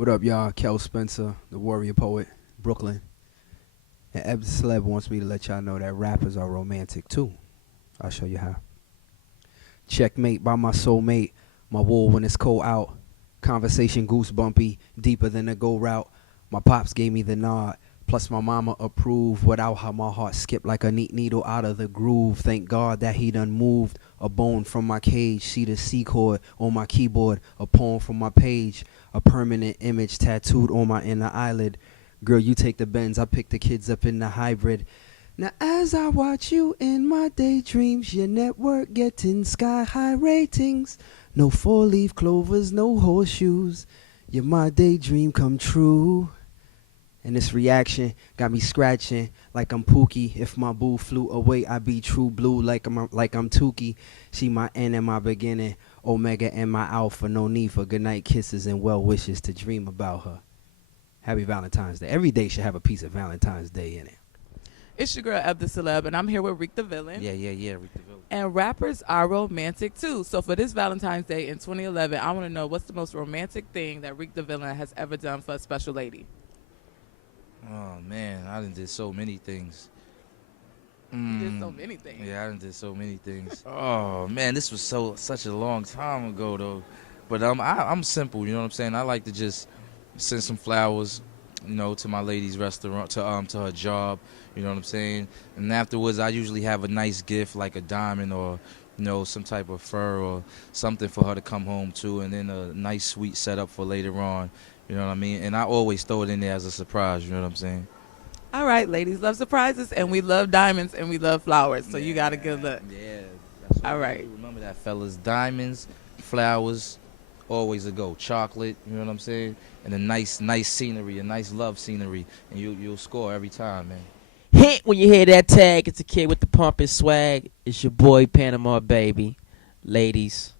What up, y'all? Kel Spencer, the warrior poet, Brooklyn. And Eb Celeb wants me to let y'all know that rappers are romantic too. I'll show you how. Checkmate by my soulmate, my wool when it's cold out. Conversation goosebumpy, deeper than a go route. My pops gave me the nod, plus my mama approved. Without her, my heart skipped like a neat needle out of the groove. Thank God that he done moved a bone from my cage. See the C chord on my keyboard, a poem from my page. A permanent image tattooed on my inner eyelid. Girl, you take the Benz, I pick the kids up in the hybrid. Now as I watch you in my daydreams, your network getting sky high ratings. No four-leaf clovers, no horseshoes. You're my daydream come true. And this reaction got me scratching like I'm Pookie. If my boo flew away, I'd be true blue like I'm Tukey. She my end and my beginning, Omega and my alpha. No need for goodnight kisses and well wishes to dream about her. Happy Valentine's Day. Every day should have a piece of Valentine's Day in it. It's your girl, Eb the Celeb, and I'm here with Reek Da Villian. Yeah, Reek Da Villian. And rappers are romantic, too. So for this Valentine's Day in 2011, I want to know what's the most romantic thing that Reek Da Villian has ever done for a special lady? Oh, man, I done did so many things. You did so many things. Yeah, I done did so many things. Oh, man, this was such a long time ago, though. But I'm simple, you know what I'm saying? I like to just send some flowers, to my lady's restaurant, to her job, you know what I'm saying? And afterwards, I usually have a nice gift like a diamond or, some type of fur or something for her to come home to, and then a nice sweet setup for later on, you know what I mean? And I always throw it in there as a surprise, you know what I'm saying? All right, ladies love surprises, and we love diamonds, and we love flowers, so you got a good look. Yeah. That's what All right. Remember that, fellas. Diamonds, flowers, always a go. Chocolate, you know what I'm saying? And a nice scenery, a nice love scenery, and you'll score every time, man. Hit when you hear that tag. It's a kid with the pump and swag. It's your boy Panama, baby. Ladies,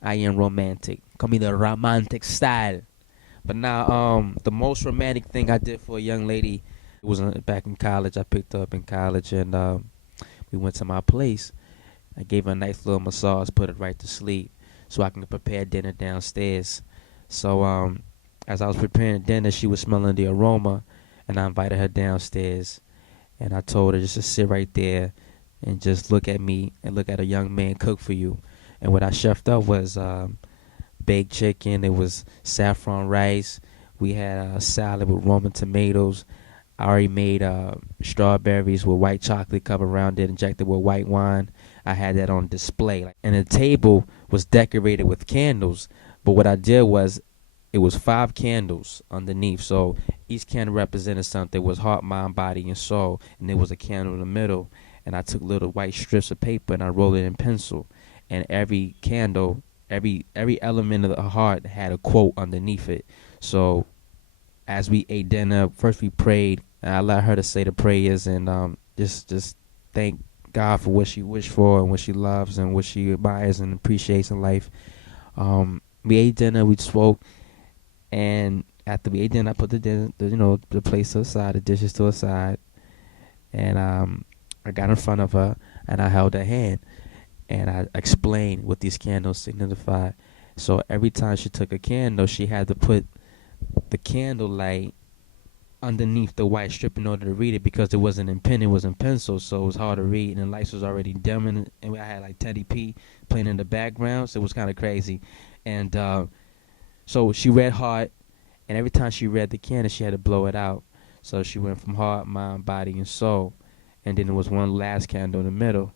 I am romantic. Call me the romantic style. But now, the most romantic thing I did for a young lady was back in college. I picked her up in college, and we went to my place. I gave her a nice little massage, put her right to sleep, so I can prepare dinner downstairs. So as I was preparing dinner, she was smelling the aroma, and I invited her downstairs, and I told her just to sit right there and just look at me and look at a young man cook for you. And what I chefed up was baked chicken. It was saffron rice. We had a salad with Roman tomatoes. I already made strawberries with white chocolate covered around it, injected with white wine. I had that on display. And the table was decorated with candles. But what I did was, it was 5 candles underneath. So each candle represented something. It was heart, mind, body, and soul. And there was a candle in the middle. And I took little white strips of paper and I rolled it in pencil. And every candle, every element of the heart had a quote underneath it. So as we ate dinner, first we prayed, and I allowed her to say the prayers and just thank God for what she wished for and what she loves and what she admires and appreciates in life. We ate dinner, we spoke, and after we ate dinner, I put the place to the side, the dishes to the side, and I got in front of her and I held her hand, and I explained what these candles signified. So every time she took a candle, she had to put the candle light underneath the white strip in order to read it, because it wasn't in pen, it was in pencil, so it was hard to read, and the lights was already dim, and I had like Teddy P playing in the background, so it was kind of crazy. And so she read heart, and every time she read the candle, she had to blow it out. So she went from heart, mind, body, and soul, and then there was one last candle in the middle.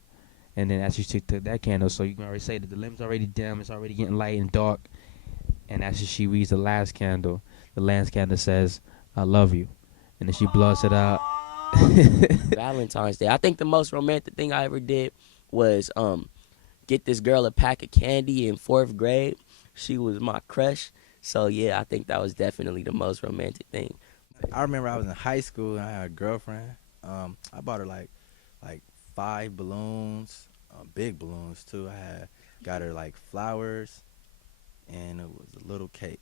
And then as she took that candle, so you can already say that the lamp's already dim, it's already getting light and dark, and as she reads the last candle says, I love you. And then she blows it out. Valentine's Day. I think the most romantic thing I ever did was get this girl a pack of candy in 4th grade. She was my crush. So, yeah, I think that was definitely the most romantic thing. I remember I was in high school and I had a girlfriend. I bought her like 5 balloons, big balloons too. Got her like flowers, and it was a little cake.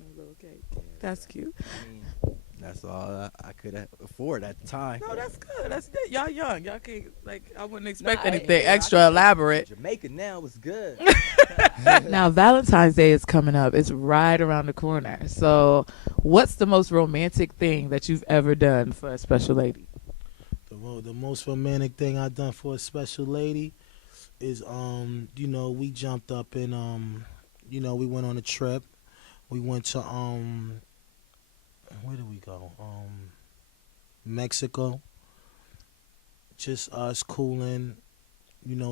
A little cake. That's cute. I mean, That's all I could afford at the time. No, that's good. That's y'all young. Y'all can't I wouldn't expect anything I extra can- elaborate. Jamaica now was good. Now Valentine's Day is coming up. It's right around the corner. So, what's the most romantic thing that you've ever done for a special lady? The most romantic thing I've done for a special lady is we jumped up and we went on a trip. We went to where did we go? Mexico. Just us cooling,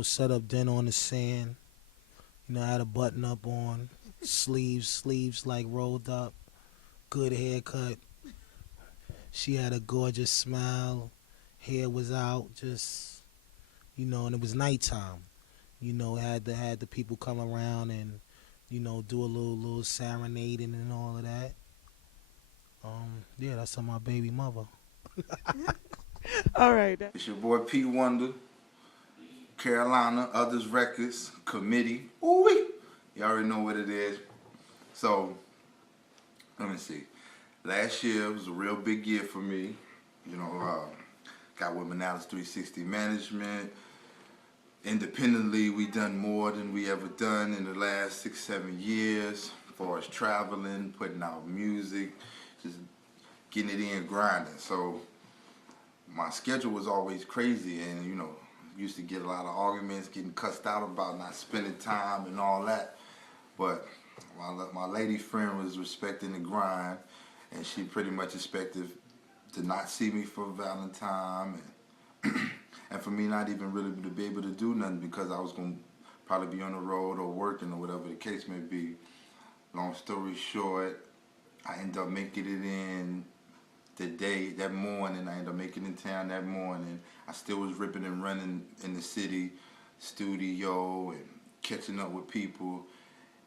set up dinner on the sand. I had a button up on, sleeves like rolled up, good haircut. She had a gorgeous smile, hair was out, just and it was nighttime. Had the people come around and do a little serenading and all of that. Yeah, that's on my baby mother. All right. It's your boy P-Wonda, Carolina, Others Records, Committee. Ooh-wee. You already know what it is. So, let me see. Last year was a real big year for me. Got with Manalis 360 Management. Independently, we done more than we ever done in the last 6-7 years. As far as traveling, putting out music, just getting it in, grinding. So my schedule was always crazy, and used to get a lot of arguments, getting cussed out about not spending time and all that. But my lady friend was respecting the grind, and she pretty much expected to not see me for Valentine, and for me not even really to be able to do nothing because I was going to probably be on the road or working or whatever the case may be. Long story short, I ended up making it in that morning. I ended up making it in town that morning. I still was ripping and running in the city, studio, and catching up with people,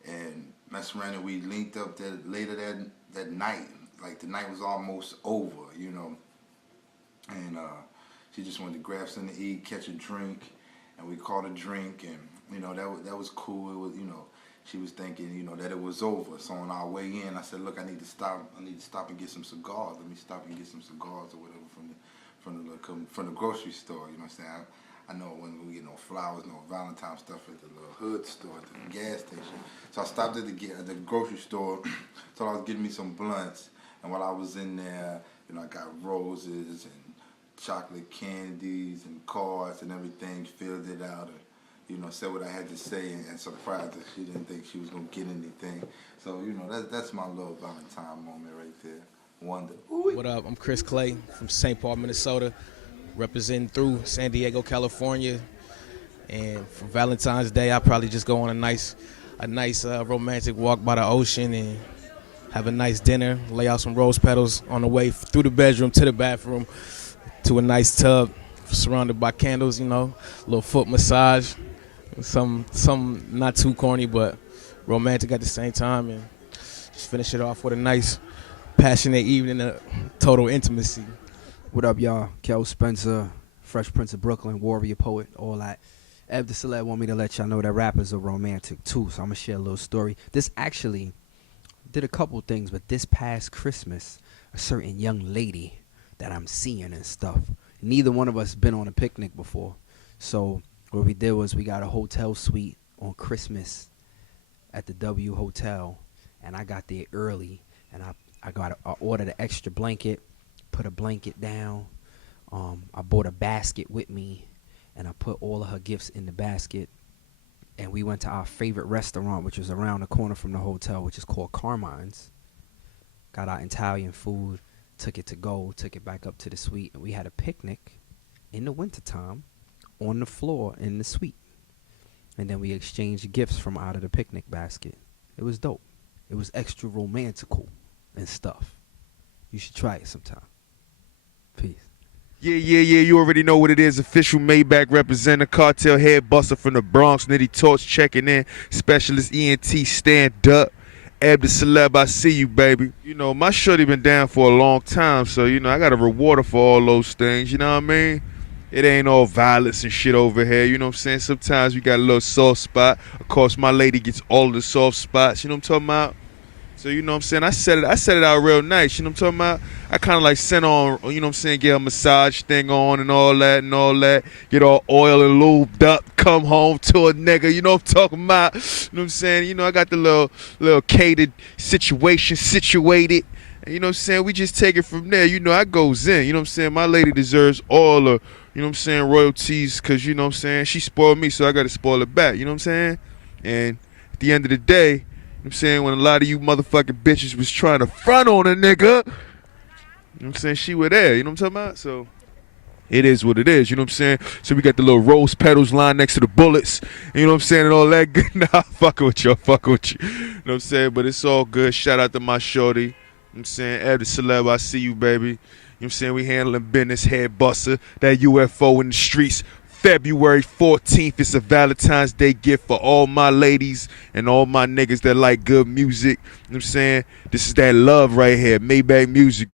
and messing around, and we linked up later that night. Like the night was almost over, and she just wanted to grab something to eat, catch a drink, and we caught a drink, and that was cool. It was she was thinking that it was over. So on our way in, I said, look, I need to stop and get some cigars. Let me stop and get some cigars or whatever from the grocery store. You know what I'm saying? I know when we get no flowers, no Valentine stuff at the little hood store, at the gas station. So I stopped at the grocery store. So I was getting me some blunts, and while I was in there, I got roses and chocolate candies and cards and everything, filled it out, and said what I had to say, and surprised her. She didn't think she was gonna get anything. So that's my little Valentine moment right there. Wonder. Ooh. What up? I'm Chris Clay from St. Paul, Minnesota, representing through San Diego, California. And for Valentine's Day, I'll probably just go on a nice romantic walk by the ocean and have a nice dinner, lay out some rose petals on the way through the bedroom to the bathroom to a nice tub surrounded by candles, little foot massage, some not too corny but romantic at the same time, and just finish it off with a nice passionate evening of total intimacy. What up, y'all? Kel Spencer, Fresh Prince of Brooklyn, Warrior Poet, all that. Ev the Celeb want me to let y'all know that rappers are romantic too, so I'm gonna share a little story. This actually did a couple things, but this past Christmas, a certain young lady that I'm seeing and stuff, neither one of us been on a picnic before, so what we did was we got a hotel suite on Christmas at the W Hotel, and I got there early, and I ordered an extra blanket, put a blanket down. I bought a basket with me, and I put all of her gifts in the basket. And we went to our favorite restaurant, which was around the corner from the hotel, which is called Carmine's. Got our Italian food, took it back up to the suite, and we had a picnic in the wintertime on the floor in the suite. And then we exchanged gifts from out of the picnic basket. It was dope. It was extra romantical and stuff. You should try it sometime. Peace. Yeah, you already know what it is. Official Maybach representative, cartel head buster from the Bronx, Nitty Torch checking in, specialist ENT stand up. Eb the Celeb, I see you, baby. My shorty been down for a long time, so, I got to reward her for all those things, you know what I mean? It ain't all violence and shit over here, you know what I'm saying? Sometimes we got a little soft spot. Of course, my lady gets all of the soft spots, you know what I'm talking about? So you know what I'm saying? I set it out real nice. You know what I'm talking about? I kind of like sent on, you know what I'm saying, get a massage thing on and all that. Get all oil and lubed up, come home to a nigga. You know what I'm talking about? You know what I'm saying? You know, I got the little catered situation situated. And you know what I'm saying? We just take it from there. You know, I goes in. You know what I'm saying? My lady deserves all the, you know what I'm saying, royalties, because, you know what I'm saying, she spoiled me, so I got to spoil her back. You know what I'm saying? And at the end of the day, you know what I'm saying, when a lot of you motherfucking bitches was trying to front on a nigga, you know what I'm saying, she was there. You know what I'm talking about? So it is what it is. You know what I'm saying? So we got the little rose petals lying next to the bullets. You know what I'm saying? And all that good. Nah, fucking with you. You know what I'm saying? But it's all good. Shout out to my shorty. You know what I'm saying? Eb the Celeb, I see you, baby. You know what I'm saying? We handling business, head buster. That UFO in the streets. February 14th, it's a Valentine's Day gift for all my ladies and all my niggas that like good music. You know what I'm saying? This is that love right here. Maybach Music.